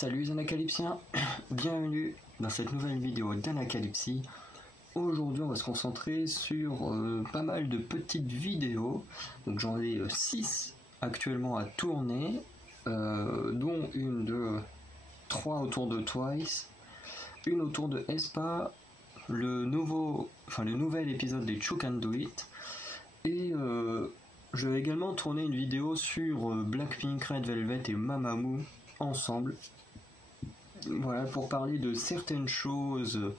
Salut les Anacalypsiens, bienvenue dans cette nouvelle vidéo d'Anacalypsie. Aujourd'hui on va se concentrer sur pas mal de petites vidéos. Donc j'en ai 6 actuellement à tourner, dont une de 3 autour de Twice, une autour de aespa, le nouvel épisode des Chu Can Do It, et je vais également tourner une vidéo sur Blackpink, Red Velvet et Mamamoo ensemble. Voilà, pour parler de certaines choses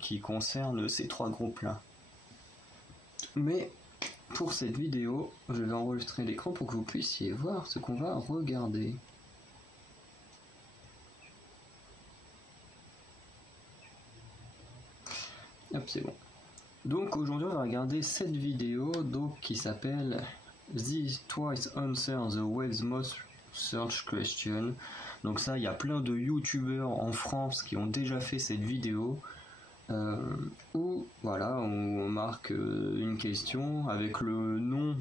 qui concernent ces 3 groupes-là. Mais pour cette vidéo, je vais enregistrer l'écran pour que vous puissiez voir ce qu'on va regarder. Hop, c'est bon. Donc aujourd'hui on va regarder cette vidéo qui s'appelle The Twice Answer the World's Most Search Question. Donc ça, il y a plein de youtubeurs en France qui ont déjà fait cette vidéo où voilà, on marque une question avec le nom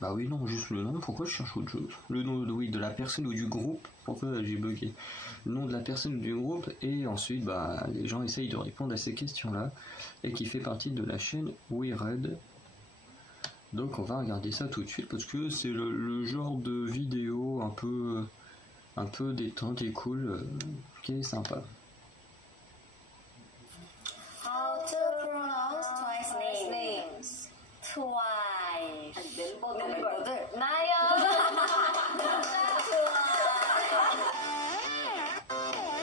bah oui, non, juste le nom. Pourquoi je cherche autre chose? Le nom de la personne ou du groupe. Pourquoi j'ai bugué? Le nom de la personne ou du groupe. Et ensuite, bah, les gens essayent de répondre à ces questions-là. Et qui fait partie de la chaîne WeRead. Donc on va regarder ça tout de suite parce que c'est le genre de vidéo un peu détente et cool qui est sympa. How to pronounce Twice names? Twice. 멤버들. 나연.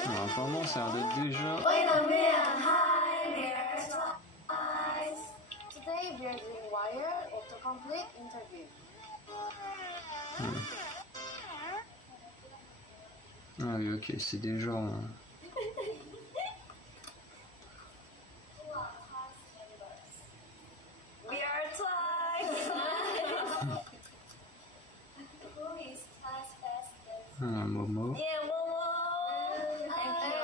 Alors, apparemment ça a l'air d'être déjà. Wait a minute. Hi there. Twice. Today we are doing wire autocomplete interview. Ah oui, ok, c'est déjà. We are Twice. Who is Twice best friend? Momo. Yeah, Momo. Thank you.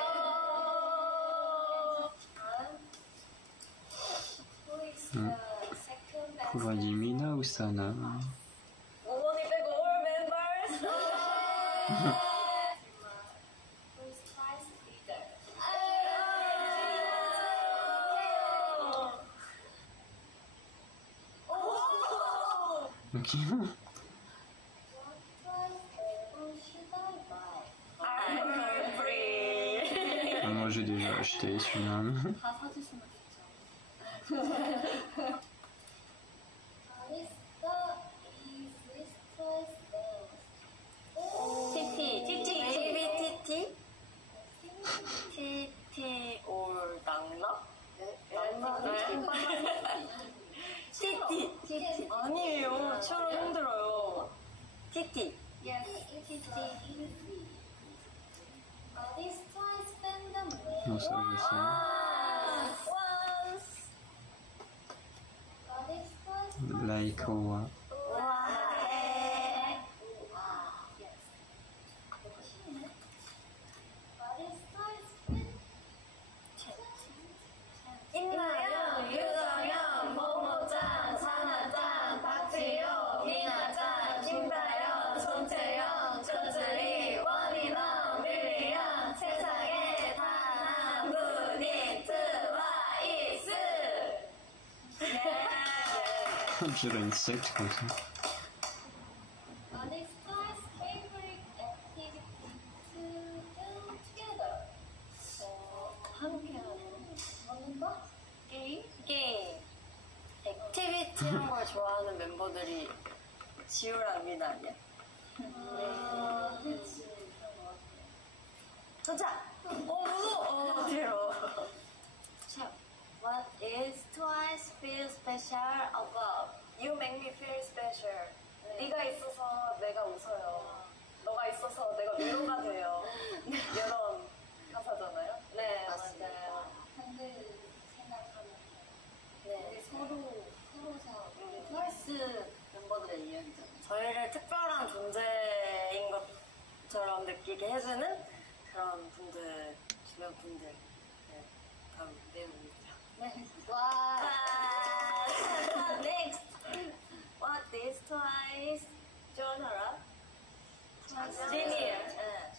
Who is the second best J'aurais dit Mina ou Sana. Momon이 빼고 all members. Who is Twice leader? Ok. I'm free. Ah, moi j'ai déjà acheté celui-là. 다 사주시면 TT, baby TT, TT or 낭나? TT, 아니에요. 치아랑 힘들어요. TT. Yes, TT. This Twice fandom Non, ça je sais. Once. this Twice Like Wow. Yes. This Twice 임나연, 유정연, 모모짱, 사나짱, 박지효, 미나짱, 김다연, 손채영, 쭈쭈리, 원인원, 윌리엄, 세상에 단 한 분이 트와이스. On dirait une secte comme ça. this Twice favorite activity to do together. 함께 하는 먹는 거? 게임. 액티비티 하는 걸 좋아하는 멤버들이 지우랑 미나 아니야? 그치. 가자! 무서워! 뒤로. What is Twice feel special about? You make me feel special. 네가 있어서 내가 웃어요. 너가 있어서 내가 위로가 돼요. 이런 가사잖아요? 네, 맞아요. 팬들 생각하면 네. 우리 서로서 트와이스 멤버들의 이야기잖아요. 저희를 특별한 존재인 것처럼 느끼게 해주는 그런 분들, 주변 분들. 네, 다음 내용입니다. 네. 와. Next! What is Twice genre? Genius.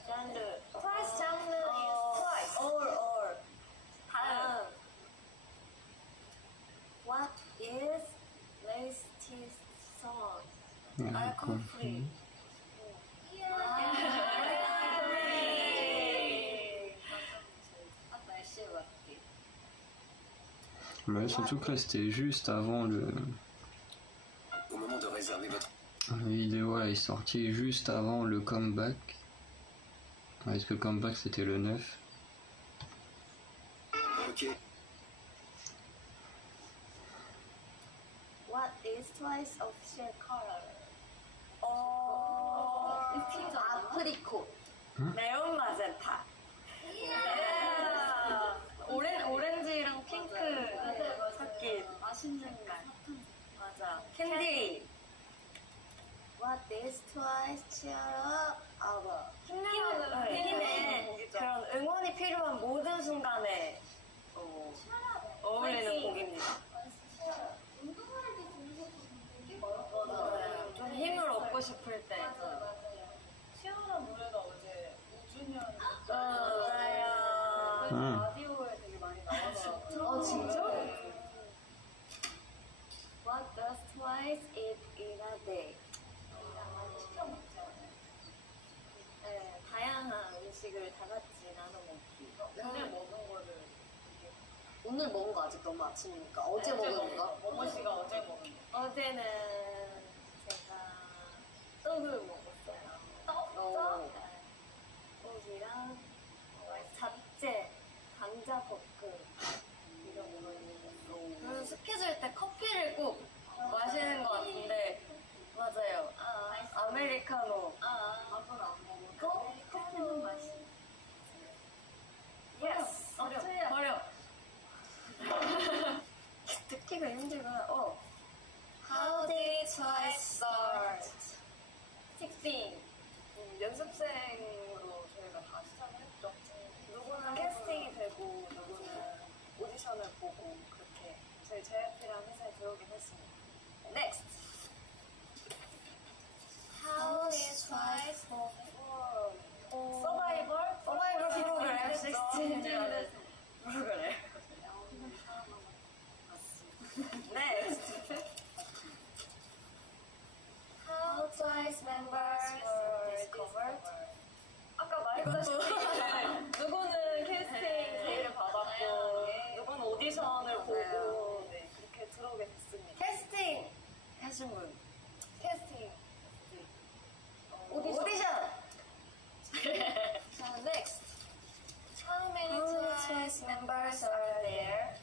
Genre. Twice genre is twice. Or. 다음. What is latest song? Alcohol free. 날씨에 맞게. Mais surtout que là c'était juste avant le. Au moment de réserver votre... La vidéo là, est sortie juste avant le comeback. Est-ce que le comeback c'était le 9? Ok. What is Twice official color? 아프리코. 네온 마젠타. 오렌지랑 핑크 섞인 맛있는 색깔. 맞아. 캔디. What is Twice cheer up? 힘내. 그런 응원이 필요한 모든 순간에 어울리는 곡입니다. 맞아요. 좀 힘을 얻고 싶을 때. 시원한 노래가 어제 5주년 맞아요. 라디오에 되게 많이 나와서 진짜? What does Twice eat in a day? 네, 다양한 음식을 다 같이 나눠 먹기. 오늘 먹은 거를 오늘 먹은 거 아직 너무 아침이니까 어제 먹은 거? 모모 씨가 어제 먹은 거 어제는 제가 떡을 먹었어요. 오. 네. 떡이랑 잡채, 감자볶음 이런 거 먹었어요. 그리고 스케줄 때 커피를 꼭 마시는 것 같은데 맞아요. 아메리카노. 밥은 안 먹고 커피는 마시 예스. 버려. 듣기가 힘들구나. How did Twice start? 16. 연습생으로 저희가 다 시작을 했죠. 누구는 캐스팅이 되고 누구는 오디션을 보고 그렇게 저희 JYP라는 회사에 들어오긴 했습니다. Next. How did Twice perform? 서바이벌 프로그램 16. 프로그램. Next. How Twice members were discovered? 아까 말했다시피 누구는 캐스팅 제의를 받았고 누구는 오디션을 보고 네, 그렇게 들어오게 됐습니다. 캐스팅 하신 분. 캐스팅 오디션. 자, next. How many Twice members are there?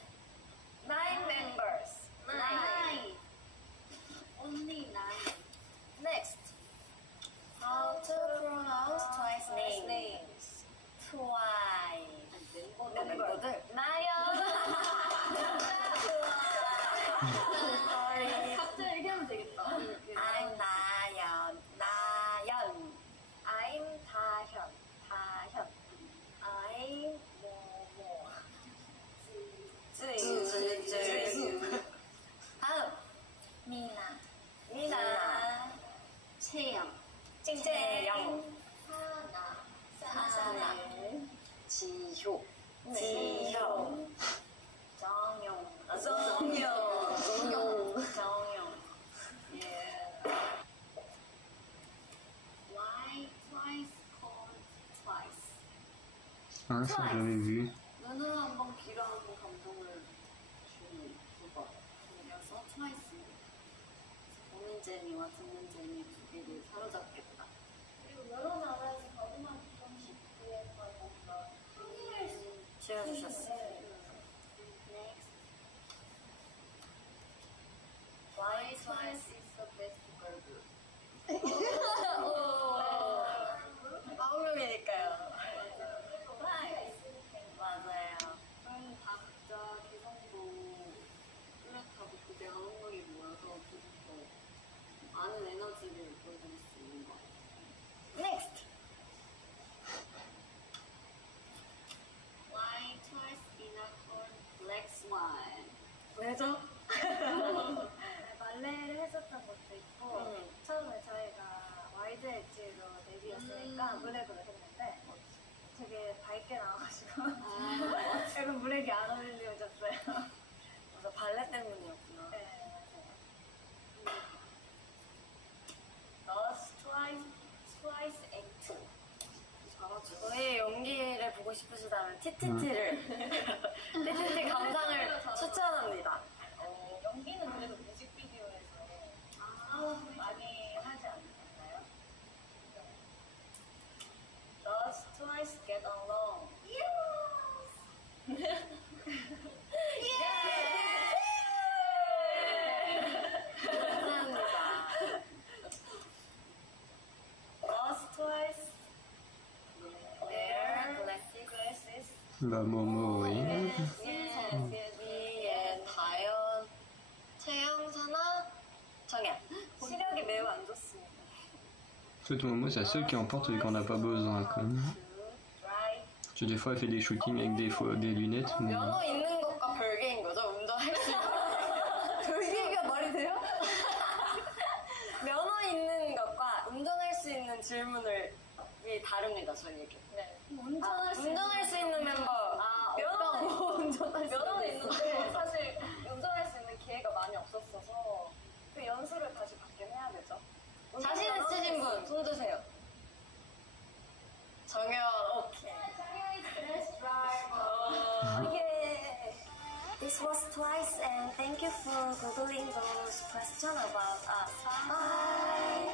9 members. 9. Only 9. Next. How to pronounce Twice names? Twice. 멤버들. 나연. Sorry. 각자 얘기하면 되겠다. I'm 나연. 나연. I'm 다현. 다현. I'm 뭐뭐. 쯔쯔쯔. 다음. 미나. 미나. 채영. 찡찡영. 사나. 사나. 지효. 지효. 정용. 정용. 정용. 예. Why Twice called Twice? Ah, ça j'avais vu. 눈을 한번 귀로 한번 감동을 주는 그거 이어서 트와이스 보는 재미와 듣는 재미 두 개를 사로잡겠다. 그리고 여러 나라에서 너무나 쉽게 뭔가 흥미를 지어주셨어요. Next. Why Twice is the best girl group. 9명이니까요. 맞아요. 저희는 각자 개성도 뚜렷하고 그게 한명이 모여서 조금 더 많은 에너지를 보여줄 수 있는 것 같아요. Next. Why Twice is not called Black Swan. 왜죠? 발레를 했었던 것도 있고 왜 이렇게 안 어울리셨어요? 그래서 발레 때문이었구나. 네, 맞아요. Us, twice and two. 잘하죠. 저희 연기를 보고 싶으시다면 TTT를 TTT 감상을 추천합니다. 연기는 그래도 뮤직비디오에서 많이 하지 않나요? Us, twice get along. 감사합니다. Us, twice. Wear glasses. 마모모이. 이엔 다연 최영사나 정연. 시력이 매우 안 좋습니다. Tout Momo, c'est la seule qui emporte et qu'on n'a pas besoin. Quand même. Right. Parce que des fois, elle fait des shootings avec des lunettes. Mais... 면허 있는 것과 별개인 거죠? 운전할 수 있는 별개가 말이 돼요? 면허 있는 것과 운전할 수 있는 질문을 이 다릅니다 저희에게. 네. 운전할 수 있는 멤버. 면허 운전할 수 면허는 있는 있는데 사실 운전할 수 있는 기회가 많이 없었어서 그 연수를 다시 받긴 해야 되죠. 자신 있으신 분 손 드세요. 정연 오케이. 예. This was twice and thank you for googling those questions about us. Bye.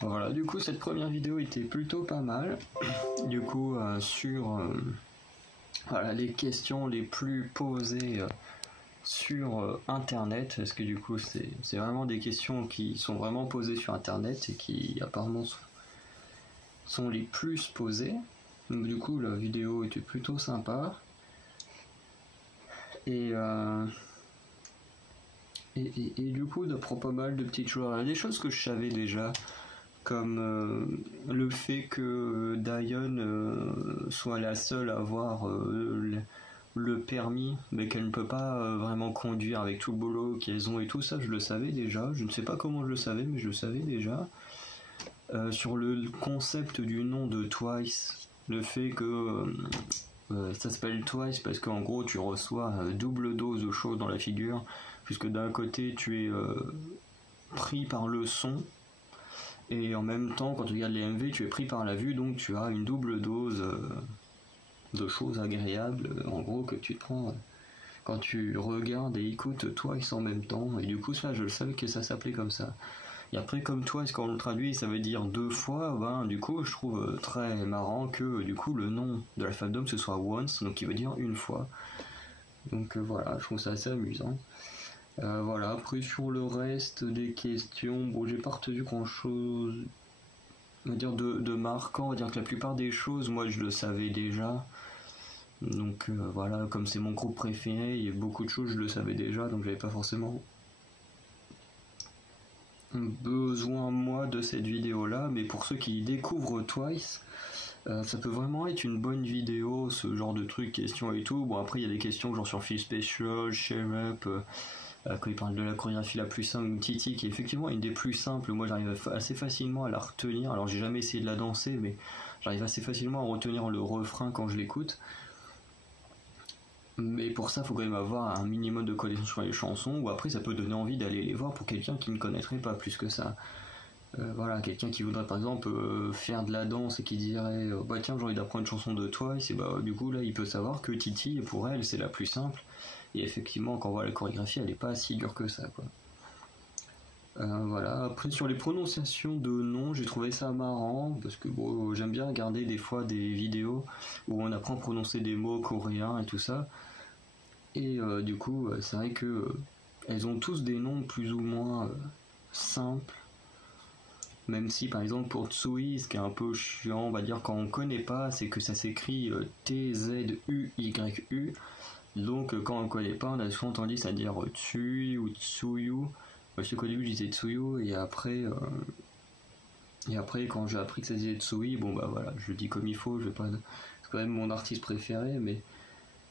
Voilà, du coup, cette première vidéo était plutôt pas mal. Du coup, sur voilà, les questions les plus posées sur Internet, parce que du coup, c'est vraiment des questions qui sont vraiment posées sur Internet et qui apparemment sont les plus posées. Donc, du coup, la vidéo était plutôt sympa. Et du coup, on apprend pas mal de petites choses. Alors, des choses que je savais déjà, comme le fait que Dayeon soit la seule à avoir le permis, mais qu'elle ne peut pas vraiment conduire avec tout le boulot qu'elles ont et tout ça, je le savais déjà. Je ne sais pas comment je le savais, mais je le savais déjà. Sur le concept du nom de Twice, le fait que ça s'appelle Twice parce qu'en gros tu reçois double dose de choses dans la figure, puisque d'un côté tu es pris par le son, et en même temps quand tu regardes les MV tu es pris par la vue, donc tu as une double dose de choses agréables, en gros, que tu te prends quand tu regardes et écoutes Twice en même temps. Et du coup ça je le savais que ça s'appelait comme ça. Et après, comme Twice, quand on le traduit, ça veut dire deux fois, ben, du coup, je trouve très marrant que, du coup, le nom de l'alphabet ce soit once, donc qui veut dire une fois. Donc voilà, je trouve ça assez amusant. Voilà, après, sur le reste des questions, bon, j'ai pas retenu grand-chose, on va dire, de marquant. On va dire que la plupart des choses, moi, je le savais déjà. Donc voilà, comme c'est mon groupe préféré, il y a beaucoup de choses, je le savais déjà, donc j'avais pas forcément besoin moi de cette vidéo là, mais pour ceux qui découvrent Twice, ça peut vraiment être une bonne vidéo, ce genre de trucs, questions et tout. Bon, après il y a des questions genre sur Feel Special, Share Up, quand il parle de la chorégraphie la plus simple, Titi, qui est effectivement une des plus simples. Moi j'arrive assez facilement à la retenir, alors j'ai jamais essayé de la danser, mais j'arrive assez facilement à retenir le refrain quand je l'écoute. Mais pour ça, il faut quand même avoir un minimum de connaissances sur les chansons, ou après ça peut donner envie d'aller les voir pour quelqu'un qui ne connaîtrait pas plus que ça. Voilà, quelqu'un qui voudrait par exemple faire de la danse et qui dirait bah tiens, j'ai envie d'apprendre une chanson de Twice, et bah du coup là il peut savoir que Titi, pour elle, c'est la plus simple. Et effectivement, quand on voit la chorégraphie, elle est pas si dure que ça, quoi. Voilà, après sur les prononciations de noms, j'ai trouvé ça marrant, parce que bon, j'aime bien regarder des fois des vidéos où on apprend à prononcer des mots coréens et tout ça. Et du coup, c'est vrai que elles ont tous des noms plus ou moins simples. Même si, par exemple, pour Tsui, ce qui est un peu chiant, on va dire, quand on connaît pas, c'est que ça s'écrit T-Z-U-Y-U. Donc, quand on connaît pas, on a souvent entendu ça dire Tsui ou Tsuyu. Je sais qu'au début, je disais Tsuyu, et après, quand j'ai appris que ça disait Tsui, bon bah voilà, je le dis comme il faut, je vais pas... c'est quand même mon artiste préféré, mais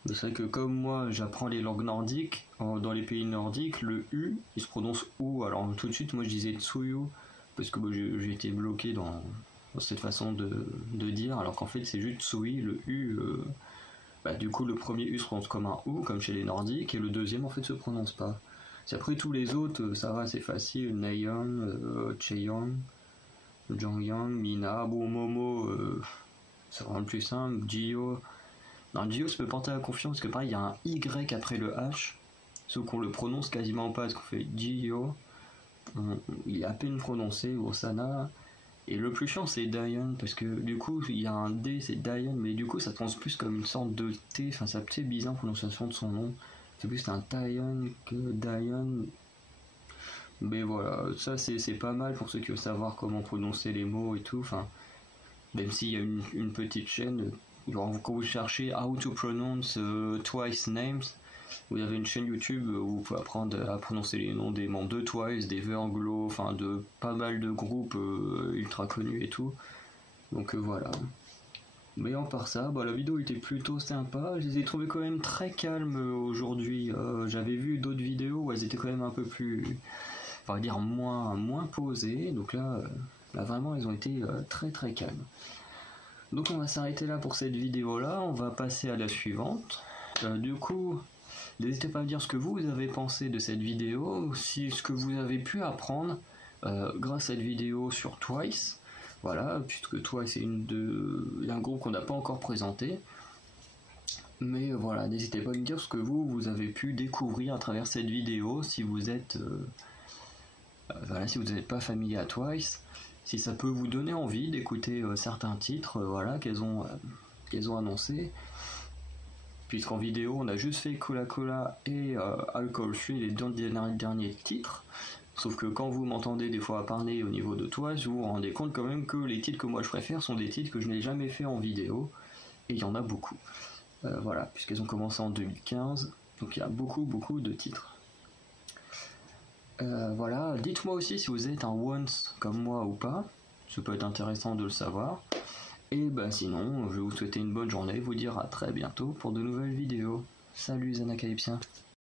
c'est vrai que comme moi j'apprends les langues nordiques, dans les pays nordiques, le U il se prononce OU, alors tout de suite moi je disais Tsuyu, parce que j'ai été bloqué cette façon de dire, alors qu'en fait c'est juste Tsui, le U, du coup le premier U se prononce comme un OU, comme chez les nordiques, et le deuxième en fait se prononce pas. Si après tous les autres, ça va, c'est facile, Nayeon, Chaeyoung, Jongyang, Mina, bon, Momo, c'est vraiment le plus simple, Jio. Non, Jio ça peut porter à la confiance, parce que pareil, il y a un Y après le H, sauf qu'on le prononce quasiment pas, parce qu'on fait Jio, il est à peine prononcé, Osana. Et le plus chiant c'est Dayon, parce que du coup il y a un D, c'est Dayon, mais du coup ça se prononce plus comme une sorte de T, enfin c'est assez bizarre la prononciation de son nom. C'est plus un Taeyeon que Dayon. Mais voilà, ça c'est pas mal pour ceux qui veulent savoir comment prononcer les mots et tout. Enfin, même s'il y a une petite chaîne, quand vous cherchez How to pronounce Twice names, vous avez une chaîne YouTube où vous pouvez apprendre à prononcer les noms des membres de Twice, des Verglo, enfin de pas mal de groupes ultra connus et tout. Donc voilà. Mais en part ça, la vidéo était plutôt sympa. Je les ai trouvées quand même très calmes aujourd'hui. J'avais vu d'autres vidéos où elles étaient quand même un peu plus, on va dire moins posées. Donc là vraiment, elles ont été très très calmes. Donc on va s'arrêter là pour cette vidéo là. On va passer à la suivante. Du coup, n'hésitez pas à me dire ce que vous avez pensé de cette vidéo, si ce que vous avez pu apprendre grâce à cette vidéo sur Twice. Voilà, puisque Twice c'est un groupe qu'on n'a pas encore présenté. Mais voilà, n'hésitez pas à me dire ce que vous avez pu découvrir à travers cette vidéo, si vous êtes si vous n'êtes pas familier à Twice, si ça peut vous donner envie d'écouter certains titres qu'elles ont annoncés. Puisqu'en vidéo on a juste fait Cola Cola et Alcohol Free, les deux derniers titres. Sauf que quand vous m'entendez des fois parler au niveau de Twice, vous vous rendez compte quand même que les titres que moi je préfère sont des titres que je n'ai jamais fait en vidéo. Et il y en a beaucoup. Voilà, puisqu'elles ont commencé en 2015. Donc il y a beaucoup de titres. Voilà, dites-moi aussi si vous êtes un once comme moi ou pas. Ça peut être intéressant de le savoir. Et sinon, je vais vous souhaiter une bonne journée, vous dire à très bientôt pour de nouvelles vidéos. Salut les Anacalypsiens.